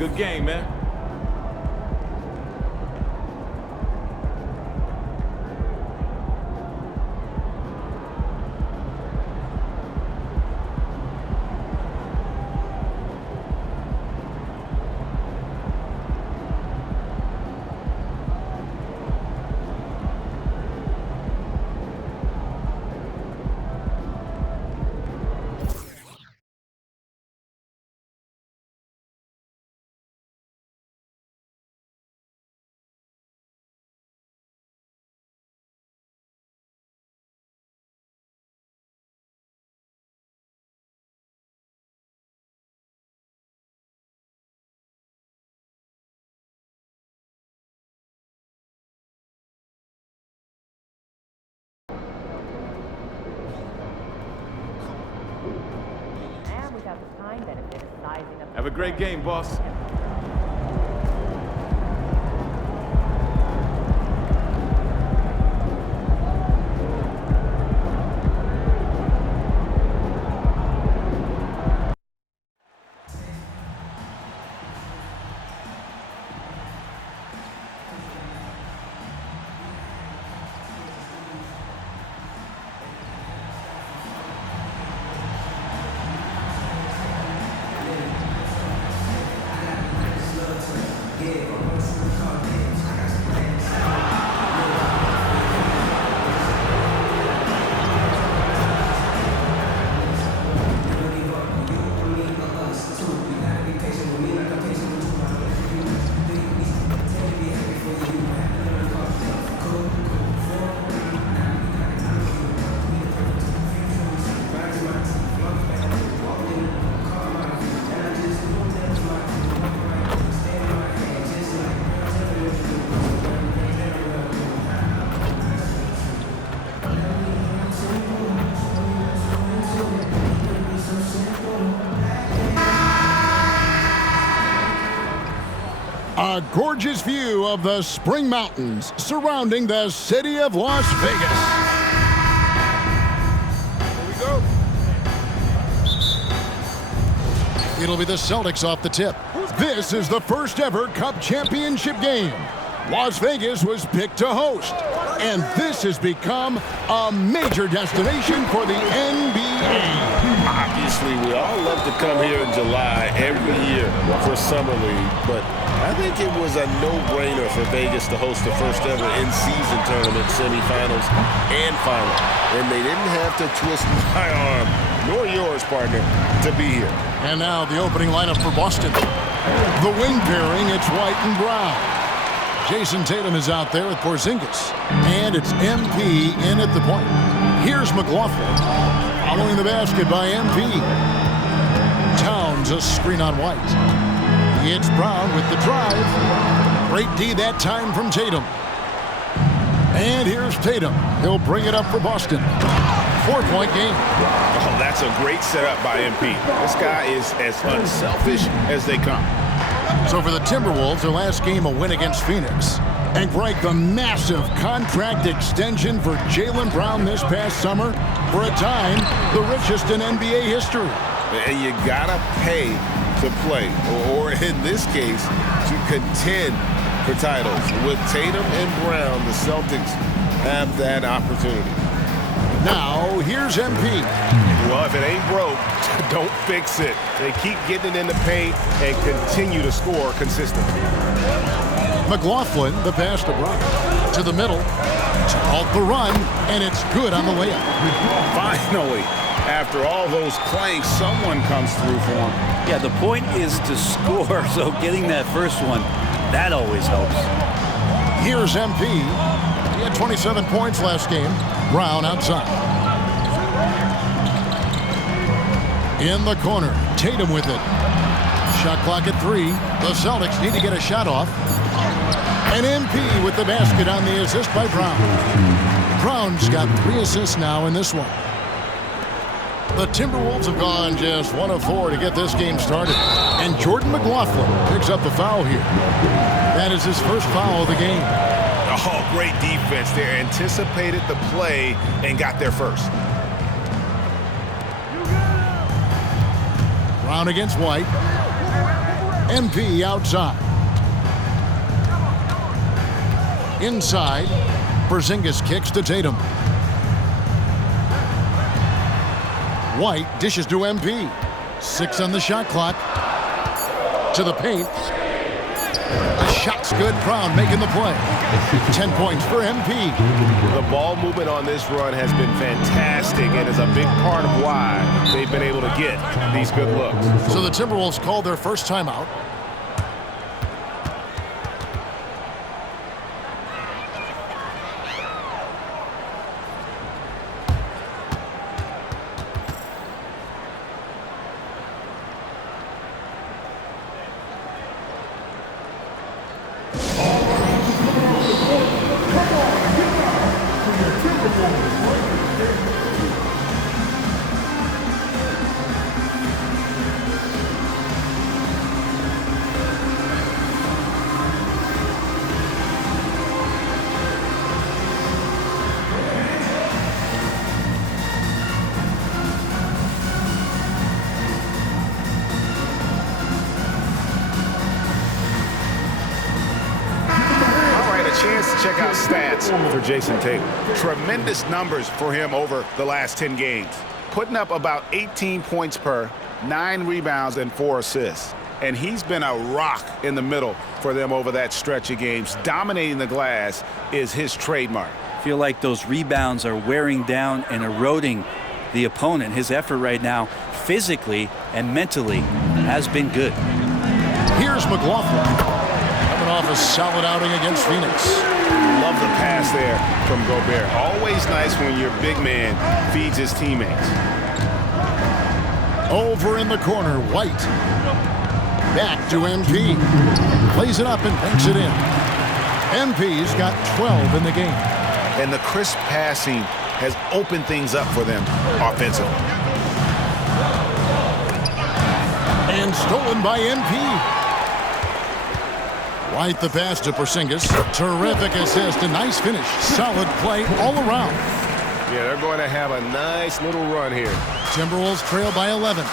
Good game, man. And without the time benefit of sizing up. Have a great game, boss. A gorgeous view of the Spring Mountains surrounding the city of Las Vegas. Here we go. It'll be the Celtics off the tip. This is the first ever Cup championship game. Las Vegas was picked to host, and this has become a major destination for the NBA. Obviously, we all love to come here in July every year for Summer League, but I think it was a no-brainer for Vegas to host the first ever in-season tournament semifinals and final. And they didn't have to twist my arm, nor yours, partner, to be here. And now the opening lineup for Boston. The wing pairing, it's White and Brown. Jason Tatum is out there with Porzingis. And it's MP in at the point. Here's McLaughlin. Following the basket by MP. Towns a screen on White. It's Brown with the drive. Great D that time from Tatum. And here's Tatum. He'll bring it up for Boston. 4-point game. Oh, that's a great setup by MP. This guy is as unselfish as they come. So for the Timberwolves, their last game a win against Phoenix. And Greg, the massive contract extension for Jaylen Brown this past summer. For a time, the richest in NBA history. And you gotta pay to play, or in this case, to contend for titles. With Tatum and Brown, the Celtics have that opportunity. Now, here's MP. Well, if it ain't broke, don't fix it. They keep getting it in the paint and continue to score consistently. McLaughlin, the pass to Brown. To the middle. Off the run, and it's good on the layup. Finally, after all those clanks, someone comes through for him. Yeah, the point is to score, so getting that first one, that always helps. Here's MP. He had 27 points last game. Brown outside. In the corner, Tatum with it. Shot clock at 3. The Celtics need to get a shot off. And MP with the basket on the assist by Brown. Brown's got 3 assists now in this one. The Timberwolves have gone just 1 of 4 to get this game started. And Jordan McLaughlin picks up the foul here. That is his first foul of the game. Oh, great defense there. Anticipated the play and got there first. Brown against White. MP outside. Inside, Porzingis kicks to Tatum. White dishes to MP. 6 on the shot clock. To the paint. The shot's good. Brown making the play. 10 points for MP. The ball movement on this run has been fantastic and is a big part of why they've been able to get these good looks. So the Timberwolves called their first timeout. Chance to check out stats for Jason Tatum. Tremendous numbers for him over the last 10 games. Putting up about 18 points per, 9 rebounds, and 4 assists. And he's been a rock in the middle for them over that stretch of games. Dominating the glass is his trademark. I feel like those rebounds are wearing down and eroding the opponent. His effort right now, physically and mentally, has been good. Here's McLaughlin. Off a solid outing against Phoenix. Love the pass there from Gobert. Always nice when your big man feeds his teammates. Over in the corner, White. Back to MP. Plays it up and banks it in. MP's got 12 in the game. And the crisp passing has opened things up for them offensively. And stolen by MP. White the pass to Porzingis. Terrific assist, a nice finish. Solid play all around. Yeah, they're going to have a nice little run here. Timberwolves trail by 11.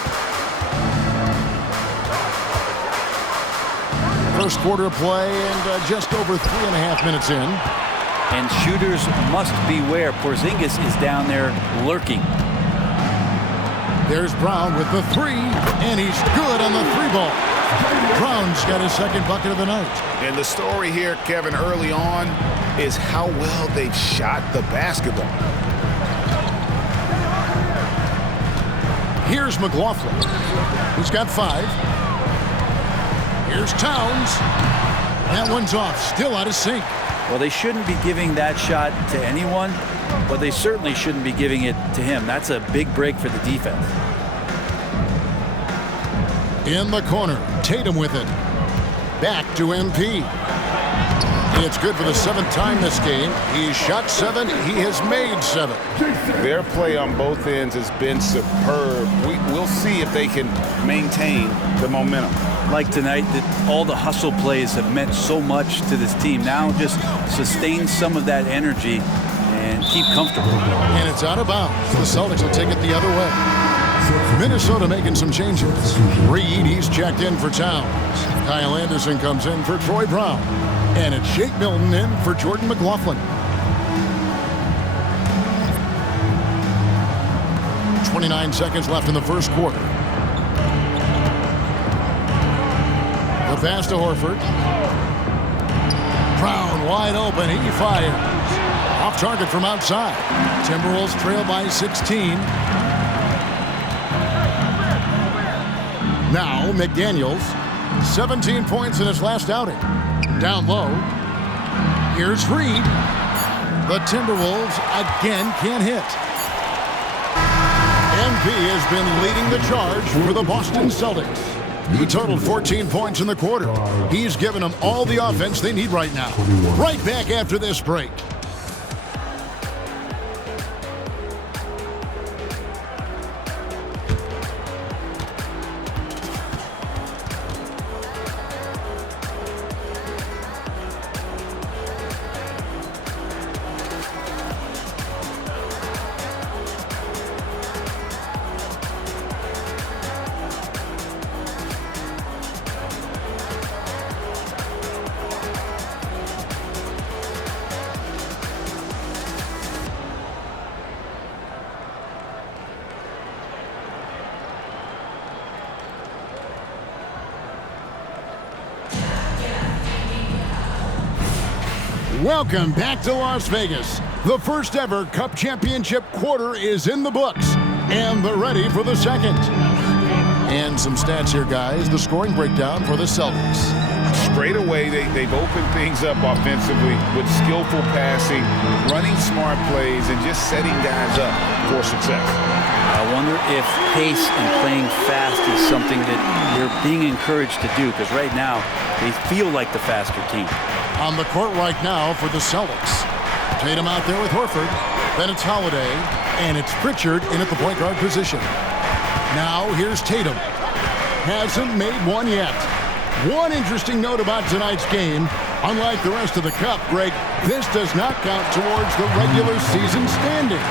First quarter play and just over 3.5 minutes in. And shooters must beware. Porzingis is down there lurking. There's Brown with the 3, and he's good on the 3 ball. Brown's got his second bucket of the night. And the story here, Kevin, early on is how well they've shot the basketball. Here's McLaughlin. He's got 5. Here's Towns. That one's off. Still out of sync. Well, they shouldn't be giving that shot to anyone, but they certainly shouldn't be giving it to him. That's a big break for the defense. In the corner, Tatum with it. Back to MP. It's good for the 7th time this game. He's shot 7. He has made 7. Their play on both ends has been superb. We'll see if they can maintain the momentum. Like tonight, that all the hustle plays have meant so much to this team. Now just sustain some of that energy and keep comfortable. And it's out of bounds. The Celtics will take it the other way. Minnesota making some changes. Reed, he's checked in for Towns. Kyle Anderson comes in for Troy Brown. And it's Shake Milton in for Jordan McLaughlin. 29 seconds left in the first quarter. The pass to Horford. Brown wide open. He fires. Off target from outside. Timberwolves trail by 16. Now McDaniels. 17 points in his last outing. Down low. Here's Reed. The Timberwolves again can't hit. MP has been leading the charge for the Boston Celtics. He totaled 14 points in the quarter. He's given them all the offense they need right now. Right back after this break. Welcome back to Las Vegas. The first ever Cup Championship quarter is in the books, and they're ready for the second. And some stats here, guys. The scoring breakdown for the Celtics. Straight away, they've opened things up offensively with skillful passing, running smart plays, and just setting guys up for success. I wonder if pace and playing fast is something that they're being encouraged to do, because right now they feel like the faster team. On the court right now for the Celtics. Tatum out there with Horford. Then it's Holiday. And it's Pritchard in at the point guard position. Now here's Tatum. Hasn't made one yet. One interesting note about tonight's game. Unlike the rest of the Cup, Greg, this does not count towards the regular season standing.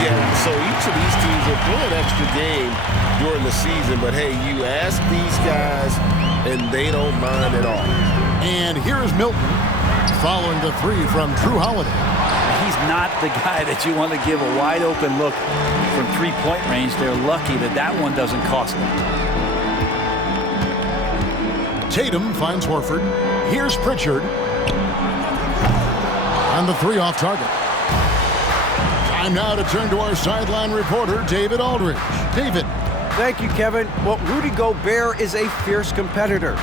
Yeah, so each of these teams will play an extra game during the season. But, hey, you ask these guys, and they don't mind at all. And here is Milton following the three from Drew Holiday. He's not the guy that you want to give a wide open look from three-point range. They're lucky that that one doesn't cost them. Tatum finds Horford. Here's Pritchard. And the three off target. Time now to turn to our sideline reporter, David Aldridge. David. Thank you, Kevin. Well, Rudy Gobert is a fierce competitor.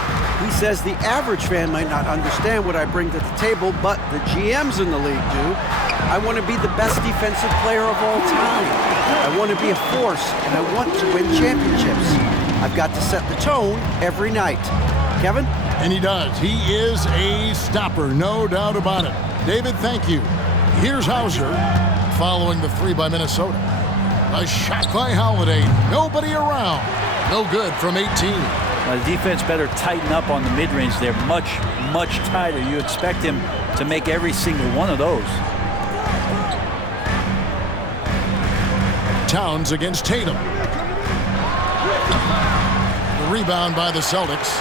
He says the average fan might not understand what I bring to the table, but the GMs in the league do. I want to be the best defensive player of all time. I want to be a force, and I want to win championships. I've got to set the tone every night. Kevin? And he does. He is a stopper, no doubt about it. David, thank you. Here's Hauser following the three by Minnesota. A shot by Holiday. Nobody around. No good from 18. Now, the defense better tighten up on the mid-range. They're much, much tighter. You expect him to make every single one of those. Towns against Tatum. The rebound by the Celtics.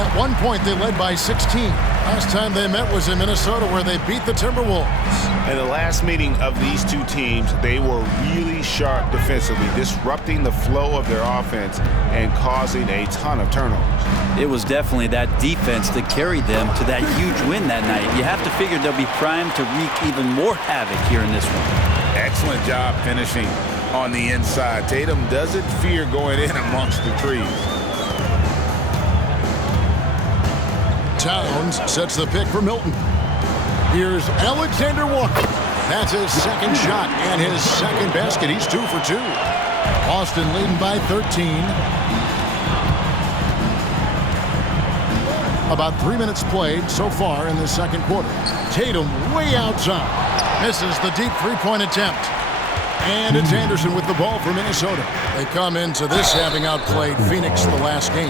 At one point, they led by 16. Last time they met was in Minnesota, where they beat the Timberwolves. In the last meeting of these two teams, they were really sharp defensively, disrupting the flow of their offense and causing a ton of turnovers. It was definitely that defense that carried them to that huge win that night. You have to figure they'll be primed to wreak even more havoc here in this one. Excellent job finishing on the inside. Tatum doesn't fear going in amongst the trees. Towns sets the pick for Milton. Here's Alexander Walker. That's his second shot and his second basket. He's 2 for 2. Boston leading by 13. About 3 minutes played so far in the second quarter. Tatum way outside. Misses the deep three-point attempt. And it's Anderson with the ball for Minnesota. They come into this having outplayed Phoenix the last game.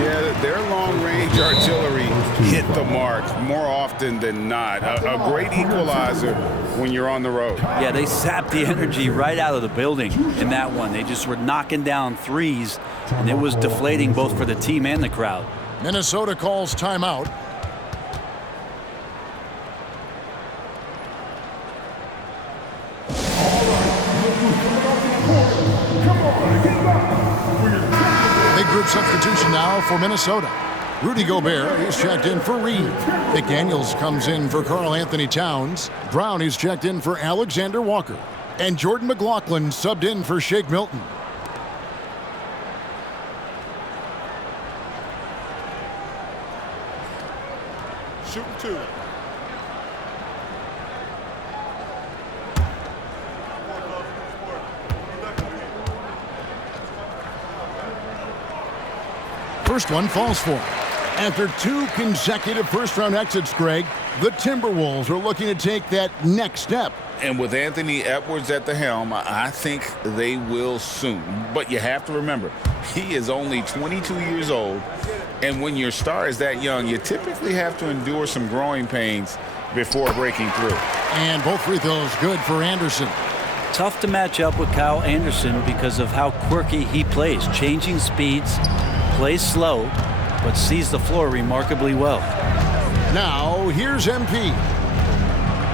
Yeah, their long-range artillery hit the mark more often than not. A great equalizer when you're on the road. Yeah, they sapped the energy right out of the building in that one. They just were knocking down threes, and it was deflating both for the team and the crowd. Minnesota calls timeout. Big group substitution now for Minnesota. Rudy Gobert is checked in for Reed. McDaniels comes in for Karl Anthony Towns. Brown is checked in for Alexander Walker. And Jordan McLaughlin subbed in for Shake Milton. Shooting 2. First one falls for him. After 2 consecutive first-round exits, Greg, the Timberwolves are looking to take that next step. And with Anthony Edwards at the helm, I think they will soon. But you have to remember, he is only 22 years old. And when your star is that young, you typically have to endure some growing pains before breaking through. And both free throws good for Anderson. Tough to match up with Kyle Anderson because of how quirky he plays. Changing speeds, plays slow, but sees the floor remarkably well. Now, here's MP.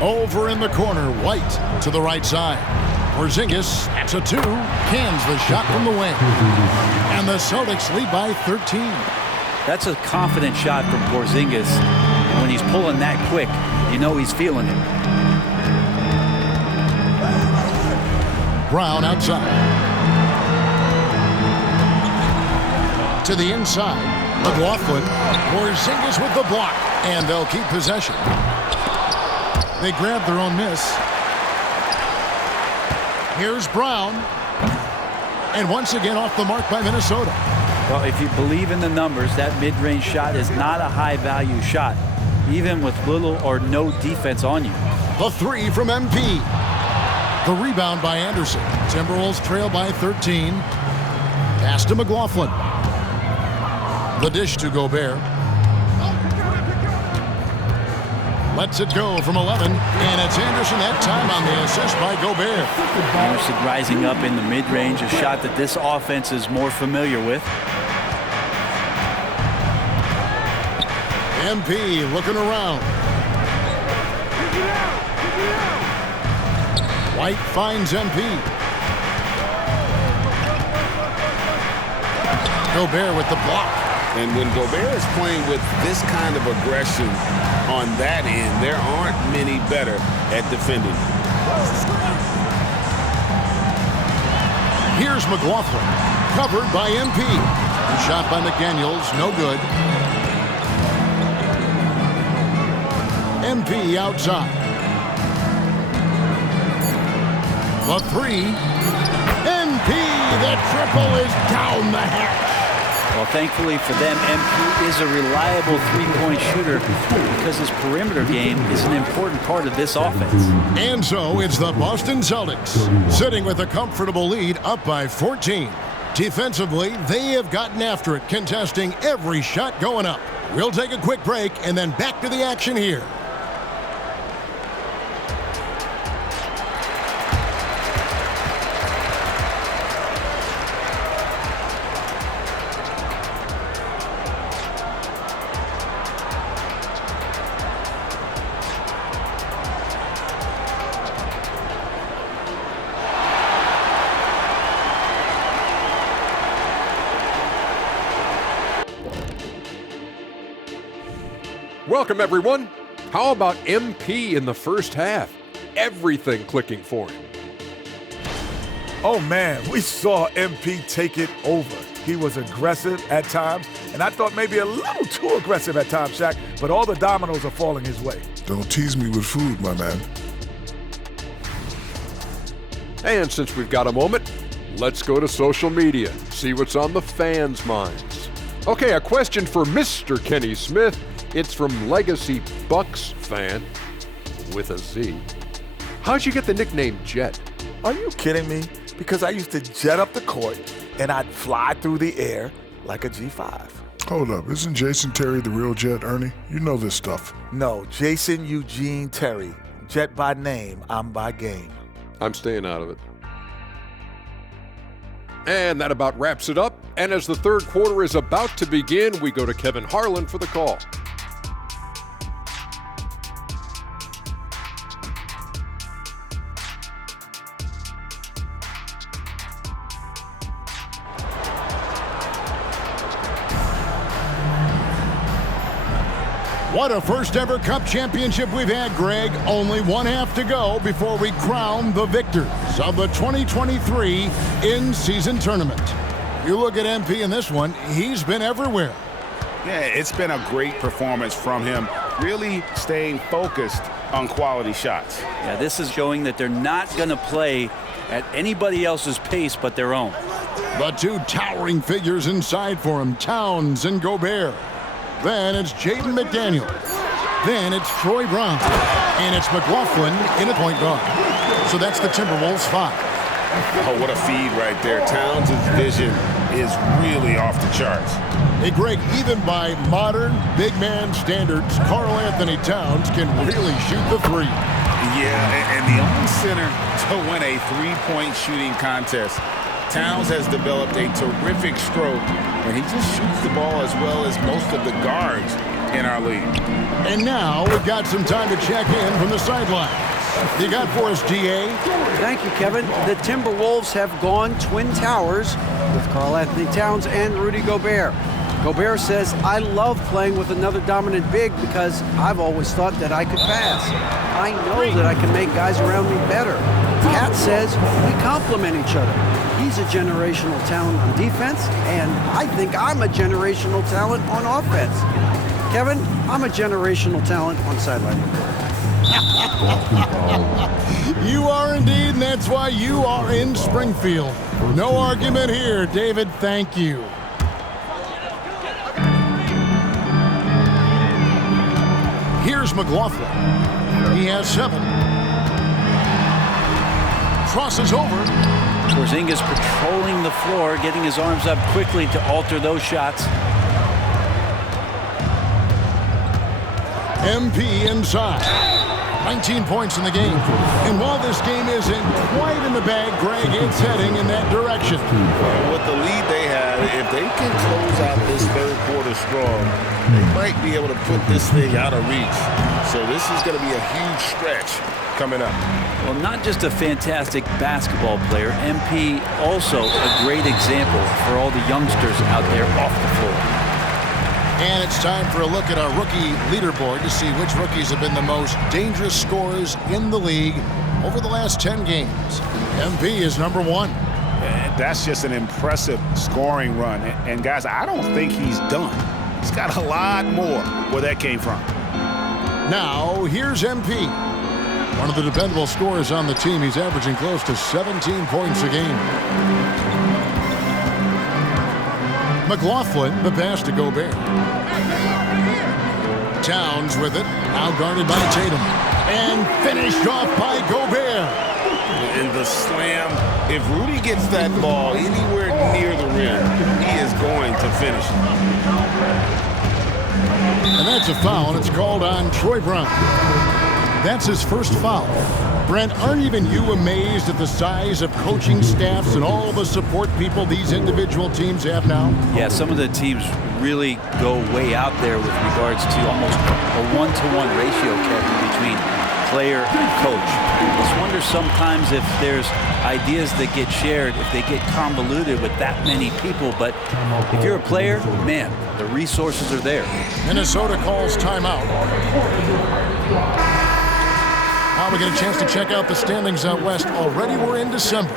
Over in the corner, White to the right side. Porzingis, that's a 2, cans the shot from the wing. And the Celtics lead by 13. That's a confident shot from Porzingis. When he's pulling that quick, You know he's feeling it. Brown outside. To the inside. McLaughlin. Porzingis with the block. And they'll keep possession. They grab their own miss. Here's Brown. And once again off the mark by Minnesota. Well, if you believe in the numbers, that mid-range shot is not a high-value shot, even with little or no defense on you. The three from MP. The rebound by Anderson. Timberwolves trail by 13. Pass to McLaughlin. The dish to Gobert. Lets it go from 11, and it's Anderson that time on the assist by Gobert. Anderson rising up in the mid-range, a shot that this offense is more familiar with. MP looking around. White finds MP. Gobert with the block. And when Gobert is playing with this kind of aggression on that end, there aren't many better at defending. Here's McLaughlin, covered by MP. The shot by McDaniels, no good. MP outside. The three. MP, the triple is down the hatch. Well, thankfully for them, MP is a reliable three-point shooter because his perimeter game is an important part of this offense. And so it's the Boston Celtics sitting with a comfortable lead up by 14. Defensively, they have gotten after it, contesting every shot going up. We'll take a quick break and then back to the action here. Welcome, everyone. How about MP in the first half? Everything clicking for him. Oh, man, we saw MP take it over. He was aggressive at times, and I thought maybe a little too aggressive at times, Shaq, but all the dominoes are falling his way. Don't tease me with food, my man. And since we've got a moment, let's go to social media, see what's on the fans' minds. Okay, a question for Mr. Kenny Smith. It's from Legacy Bucks fan with a Z. How'd you get the nickname Jet? Are you kidding me? Because I used to jet up the court, and I'd fly through the air like a G5. Hold up, isn't Jason Terry the real Jet, Ernie? You know this stuff. No, Jason Eugene Terry. Jet by name, I'm by game. I'm staying out of it. And that about wraps it up. And as the third quarter is about to begin, we go to Kevin Harlan for the call. What a first ever Cup championship we've had, Greg. Only one half to go before we crown the victors of the 2023 in-season tournament. You look at MP in this one, he's been everywhere. Yeah, it's been a great performance from him, really staying focused on quality shots. Yeah, this is showing that they're not going to play at anybody else's pace but their own. The two towering figures inside for him, Towns and Gobert. Then it's Jaden McDaniels. Then it's Troy Brown. And it's McLaughlin in a point guard. So that's the Timberwolves 5. Oh, what a feed right there. Towns' vision is really off the charts. Hey, Greg, even by modern big man standards, Karl Anthony Towns can really shoot the three. Yeah, and the only center to win a three-point shooting contest. Towns has developed a terrific stroke, and he just shoots the ball as well as most of the guards in our league. And now we've got some time to check in from the sideline. You got for us, GA? Thank you, Kevin. The Timberwolves have gone Twin Towers with Karl Anthony Towns and Rudy Gobert. Gobert says, I love playing with another dominant big because I've always thought that I could pass. I know that I can make guys around me better. Cat says, we complement each other. He's a generational talent on defense, and I think I'm a generational talent on offense. Kevin, I'm a generational talent on sideline report. You are indeed, and that's why you are in Springfield. No argument here, David. Thank you. Here's McLaughlin. He has 7. Crosses over. Porzingis patrolling the floor, getting his arms up quickly to alter those shots. MP inside. 19 points in the game. And while this game isn't quite in the bag, Greg, it's heading in that direction. With the lead they have, if they can close out this third quarter strong, they might be able to put this thing out of reach. So this is going to be a huge stretch coming up. Well, not just a fantastic basketball player, MP also a great example for all the youngsters out there off the floor. And it's time for a look at our rookie leaderboard to see which rookies have been the most dangerous scorers in the league over the last 10 games. MP is number 1. And that's just an impressive scoring run. And guys, I don't think he's done. He's got a lot more where that came from. Now, here's MP. One of the dependable scorers on the team. He's averaging close to 17 points a game. McLaughlin, the pass to Gobert. Towns with it, now guarded by Tatum. And finished off by Gobert. And the slam, if Rudy gets that ball anywhere near the rim, he is going to finish it. And that's a foul, and it's called on Troy Brown. That's his first foul. Brent, aren't even you amazed at the size of coaching staffs and all the support people these individual teams have now? Yeah, some of the teams really go way out there with regards to almost a 1-to-1 ratio, Kevin, between player and coach. I just wonder sometimes if there's ideas that get shared, if they get convoluted with that many people. But if you're a player, man, the resources are there. Minnesota calls timeout. Now we get a chance to check out the standings out west. Already we're in December.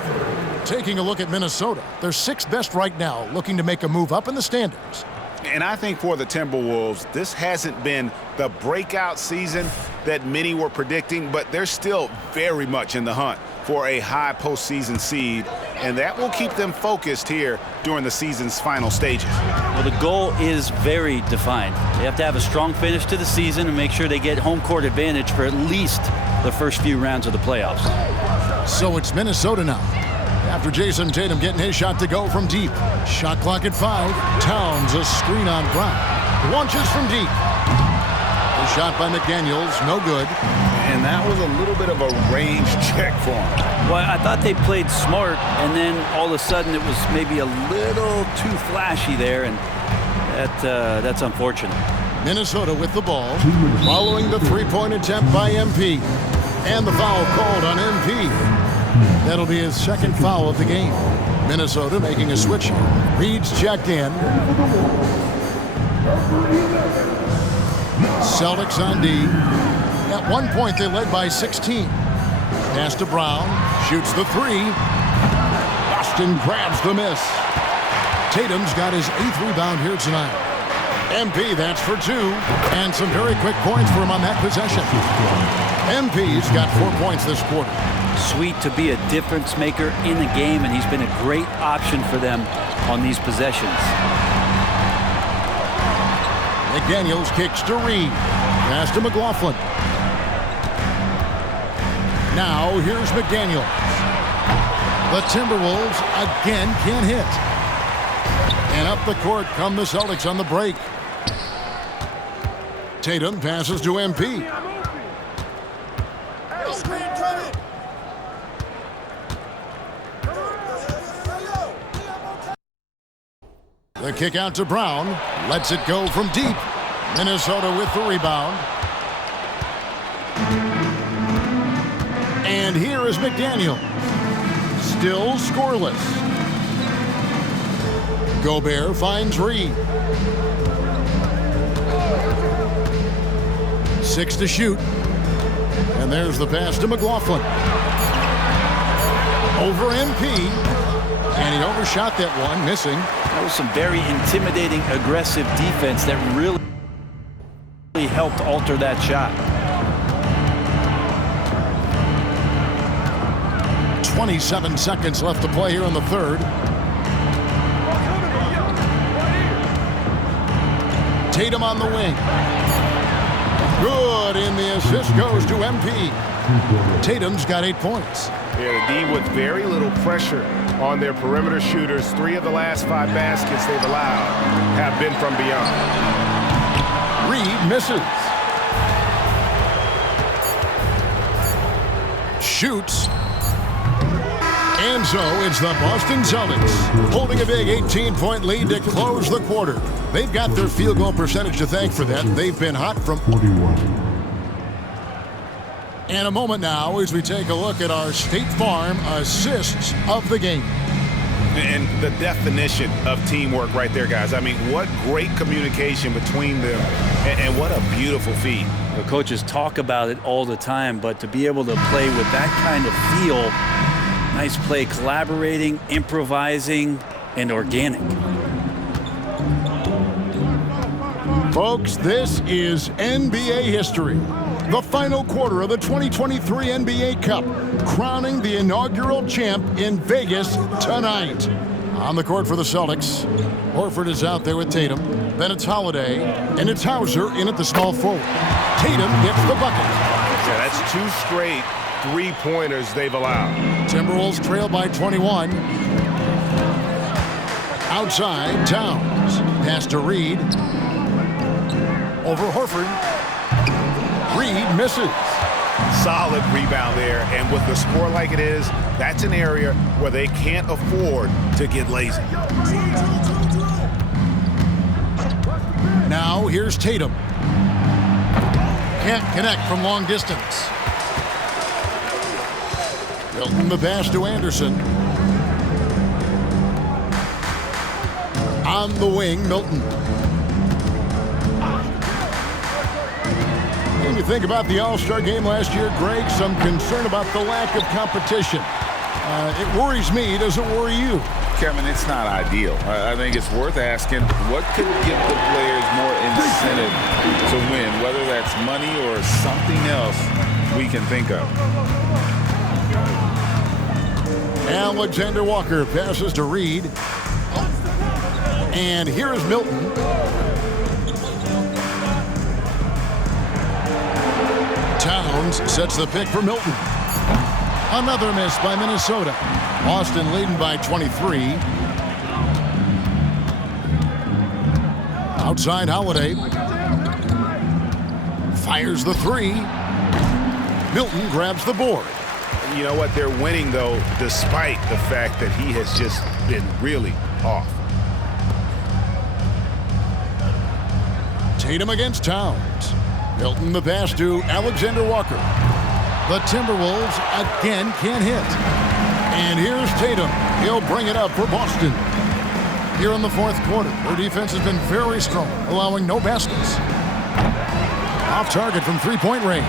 Taking a look at Minnesota. They're 6th best right now, looking to make a move up in the standings. And I think for the Timberwolves, this hasn't been the breakout season that many were predicting, but they're still very much in the hunt for a high postseason seed, and that will keep them focused here during the season's final stages. Well, the goal is very defined. They have to have a strong finish to the season and make sure they get home court advantage for at least the first few rounds of the playoffs. So it's Minnesota now. After Jason Tatum getting his shot to go from deep. Shot clock at 5. Towns a screen on Brown. Launches from deep. The shot by McDaniels, no good. And that was a little bit of a range check for him. Well, I thought they played smart, and then all of a sudden it was maybe a little too flashy there, and that's unfortunate. Minnesota with the ball, following the three-point attempt by MP. And the foul called on MP. That'll be his second foul of the game. Minnesota making a switch. Reed's checked in. Celtics on D. At one point, they led by 16. Pass to Brown. Shoots the 3. Boston grabs the miss. Tatum's got his 8th rebound here tonight. MP, that's for 2. And some very quick points for him on that possession. MP's got 4 points this quarter. Sweet to be a difference maker in the game, and he's been a great option for them on these possessions. McDaniels kicks to Reed. Pass to McLaughlin. Now here's McDaniels. The Timberwolves again can't hit. And up the court come the Celtics on the break. Tatum passes to MP. The kick out to Brown. Lets it go from deep. Minnesota with the rebound. And here is McDaniel. Still scoreless. Gobert finds Reed. 6 to shoot. And there's the pass to McLaughlin. Over MP. And he overshot that one, missing. That was some very intimidating, aggressive defense that really helped alter that shot. 27 seconds left to play here in the third. Tatum on the wing. Good, and the assist goes to MP. Tatum's got 8 points. Yeah, the D with very little pressure on their perimeter shooters. 3 of the last 5 baskets they've allowed have been from beyond. Reed misses. Shoots. And so it's the Boston Celtics holding a big 18-point lead to close the quarter. They've got their field goal percentage to thank for that. They've been hot from 41. And a moment now as we take a look at our State Farm assists of the game. And the definition of teamwork right there, guys. I mean, what great communication between them, and what a beautiful feed. The coaches talk about it all the time, but to be able to play with that kind of feel, nice play, collaborating, improvising, and organic. Folks, this is NBA history. The final quarter of the 2023 NBA Cup, crowning the inaugural champ in Vegas tonight. On the court for the Celtics, Horford is out there with Tatum. Then it's Holiday, and it's Hauser in at the small forward. Tatum gets the bucket. Yeah, that's 2 straight 3-pointers they've allowed. Timberwolves trail by 21. Outside, Towns. Pass to Reed. Over Horford. Reed misses. Solid rebound there, and with the score like it is, that's an area where they can't afford to get lazy. Now here's Tatum. Can't connect from long distance. Milton the pass to Anderson. On the wing, Milton. When you think about the All-Star game last year, Greg, some concern about the lack of competition. It worries me. Does it worry you? Kevin, it's not ideal. I think it's worth asking what could give the players more incentive to win, whether that's money or something else we can think of. Alexander Walker passes to Reed. And here is Milton. Towns sets the pick for Milton. Another miss by Minnesota. Boston leading by 23. Outside Holiday. Fires the 3. Milton grabs the board. You know what? They're winning, though, despite the fact that he has just been really off. Tatum against Towns. Milton the pass to Alexander Walker. The Timberwolves again can't hit. And here's Tatum. He'll bring it up for Boston. Here in the fourth quarter, their defense has been very strong, allowing no baskets. Off target from three-point range.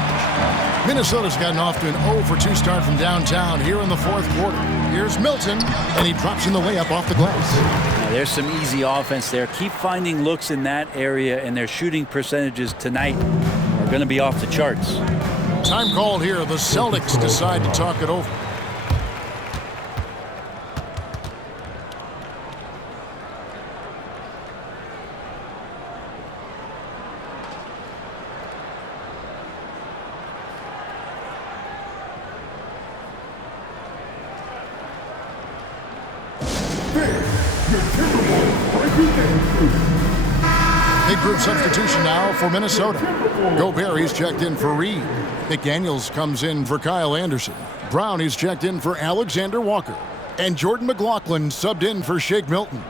Minnesota's gotten off to an 0-for-2 start from downtown here in the fourth quarter. Here's Milton, and he drops in the layup off the glass. Now, there's some easy offense there. Keep finding looks in that area, and their shooting percentages tonight are going to be off the charts. Time called here. The Celtics decide to talk it over. Big group substitution now for Minnesota. Gobert, he's checked in for Reed. McDaniels comes in for Kyle Anderson. Brown, he's checked in for Alexander Walker. And Jordan McLaughlin subbed in for Shake Milton.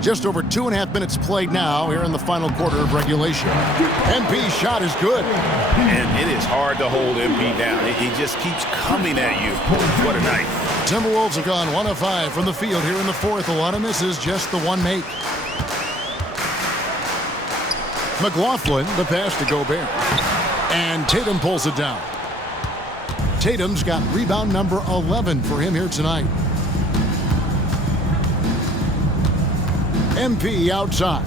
Just over 2.5 minutes played now here in the final quarter of regulation. MP's shot is good. And it is hard to hold MP down. He just keeps coming at you. What a night. Timberwolves have gone 1 of 5 from the field here in the fourth. A lot of misses, just the one make. McLaughlin, the pass to Gobert. And Tatum pulls it down. Tatum's got rebound number 11 for him here tonight. MP outside.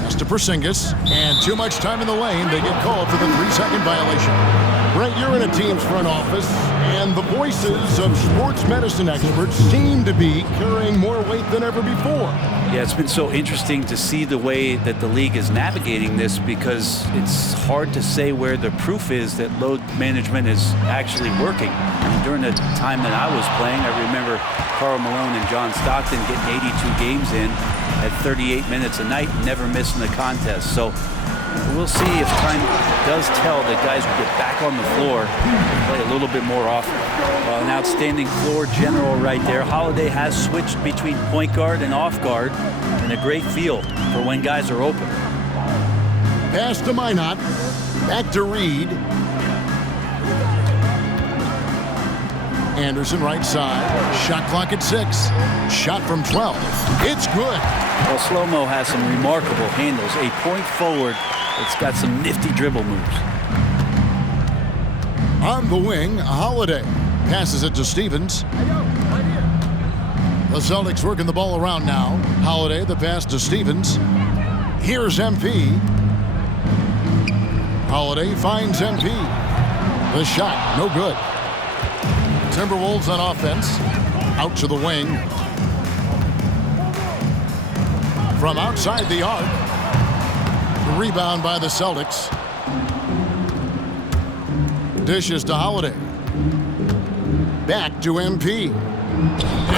Pass to Porzingis, and too much time in the lane. They get called for the 3-second violation. Brent, you're in a team's front office, and the voices of sports medicine experts seem to be carrying more weight than ever before. Yeah, it's been so interesting to see the way that the league is navigating this, because it's hard to say where the proof is that load management is actually working. During the time that I was playing, I remember Karl Malone and John Stockton getting 82 games in at 38 minutes a night, never missing a contest. So we'll see if time does tell that guys will get back on the floor and play a little bit more often. An outstanding floor general right there. Holiday has switched between point guard and off guard, and a great feel for when guys are open. Pass to Minot. Back to Reed. Anderson right side. Shot clock at 6. Shot from 12. It's good. Well, Slow-Mo has some remarkable handles. A point forward. It's got some nifty dribble moves. On the wing, Holiday passes it to Stevens. The Celtics working the ball around now. Holiday, the pass to Stevens. Here's MP. Holiday finds MP. The shot, no good. Timberwolves on offense. Out to the wing. From outside the arc. The rebound by the Celtics. Dishes to Holiday. Back to MP.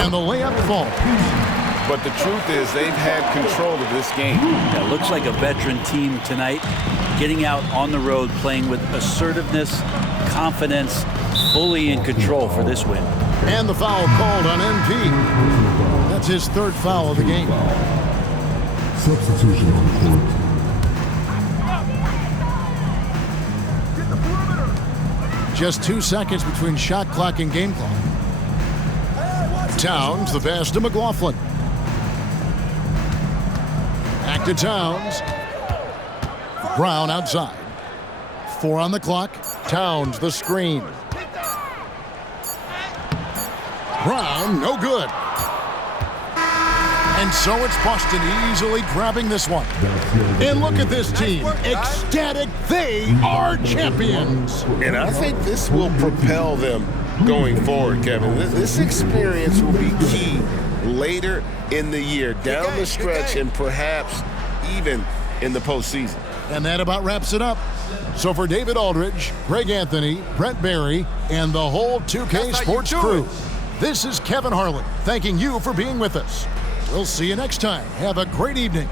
And the layup falls. But the truth is they've had control of this game. Yeah, looks like a veteran team tonight. Getting out on the road, playing with assertiveness, confidence, fully in control for this win. And the foul called on MP. That's his third foul of the game. Substitution on the court. Just 2 seconds between shot clock and game clock. Towns, the pass to McLaughlin. Back to Towns. Brown outside. 4 on the clock. Towns, the screen. Brown, no good. And so it's Boston easily grabbing this one. And look at this team. Ecstatic. They are champions. And I think this will propel them going forward, Kevin. This experience will be key later in the year, down the stretch, and perhaps even in the postseason. And that about wraps it up. So for David Aldridge, Greg Anthony, Brent Barry, and the whole 2K Sports crew, this is Kevin Harlan thanking you for being with us. We'll see you next time. Have a great evening.